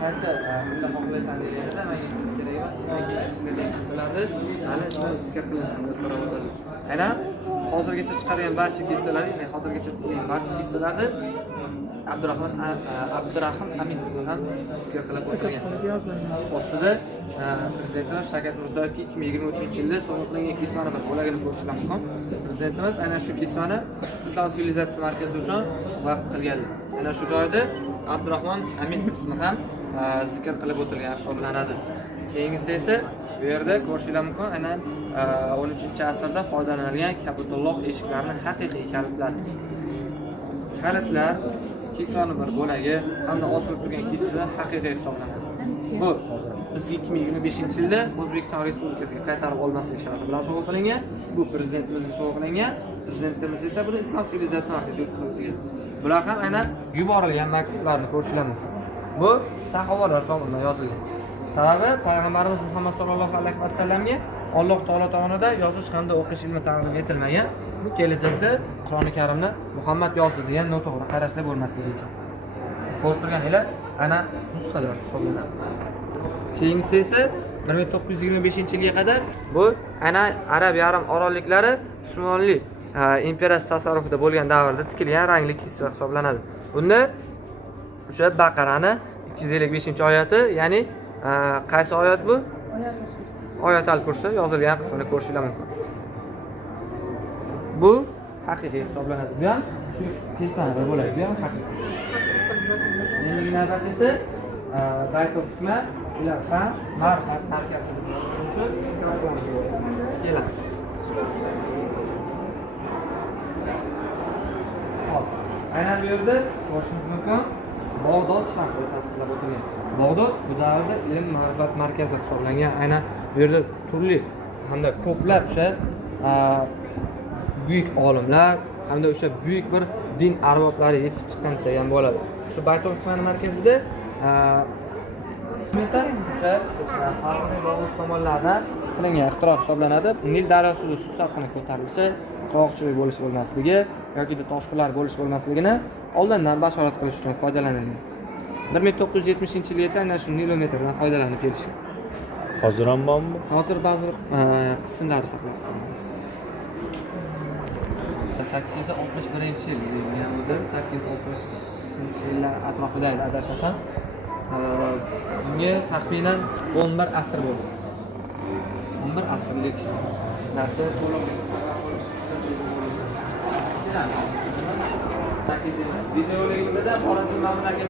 qancha unda xohlaysan deganida men kerak emas, kissalarni hali zikr qilasan deb so'rab o'tadi. Ana hozirgacha chiqadigan barcha kissalar, ya'ni hozirgacha chiqqan barcha kissalarni Abdurahim Amin ismi ham zikr qilib o'tilgan. Ostida Prezidentimiz Shavkat Mirziyoyevga 2023-yilda sovg'a qilingan kissani bir bo'lagini ko'rishlar mumkin. Prezidentimiz ana shu kissani Islom sivilizatsiya markazi uchun vaqf qilgan. Ana shu joyda Abdurahmon Amin ismi ham zikr qilib o'tilgan hisoblanadi. Keyingisi esa bu yerda ko'rishlar mumkin. Ana 13-asrda foydalanilgan Kabutulloh eshiklarining haqiqiy kalitlar kissani bir bo'lagi hamda osilib turgan kissa haqiqiy hisoblanadi. Bu bizga 2025-yilda O'zbekiston Respublikasiga qaytarib olmaslik sharti bilan sovg'a qilingan. Bu prezidentimizga sovg'a qilingan. Prezidentimiz esa buni Islom sivilizatsiya markaziga yetkazgan. Bular ham aynan yuborilgan maktublarni ko'rishlar mumkin. Bu sahobalar tomonidan yozilgan. Sababi payg'ambarimiz Muhammad sallallohu alayhi vasallamga Alloh taolo tomonidan yozish hamda o'qish ilmi taqdim etilmagan. Bu kelajakda Qur'oni Karimni Muhammad yozdi degan noto'g'ri qarashlar bo'lmasligi uchun. Ko'rib turganinglar ana nusxalar hisoblanadi. Keyingisi esa 1925-yilga qadar bu ana Arab yarim orolliklari Usmonli imperiyasi tasarrufida bo'lgan davrda tikilgan rangli kissa hisoblanadi. Bunda o'sha Baqarani 255-oyati, ya'ni qaysi oyat bu? Oyat al-Kursi yozilgan qismini ko'rishingiz mumkin. Bu haqiqiy hisoblanadi. Bu ham shu kissani bir bo'lagi, bu ham haqiqiy. Endi navbat esa Baytul Hikma ila fan ma'rifat markaziga kelamiz. Hop, aynan bu yerda ko'rishingiz mumkin. Bag'dod shahri tasvirlab o'tilgan. Bag'dod bu davrda ilm ma'rifat markazi hisoblangan. Aynan bu yerda turli hamda ko'plab o'sha buyuk olimlar hamda o'sha buyuk bir din arboblari yetib chiqqan desa ham bo'ladi. Shu Baytul Hikma markazida o'sha xalqning bog'liq tomonlardan qilingan ixtiro hisoblanadi. Nil daryosida suv sathini ko'tarilishi, qirg'oqchilik bo'lish bo'lmasligi yoki toshqinlar bo'lish bo'lmasligini oldindan bashorat qilish uchun foydalanilgan. 1970-yilgacha ana shu nilometrdan foydalanib kelishgan. Hozir ham bormi? Hozir ba'zi qismlari saqlanib qolgan. 861-yil degan o'zi 860-yillar atrofida adashmasam, bunga taxminan 11 asr bo'ldi. 11 asrlik narsa videoligimizda Xorazm mamlakati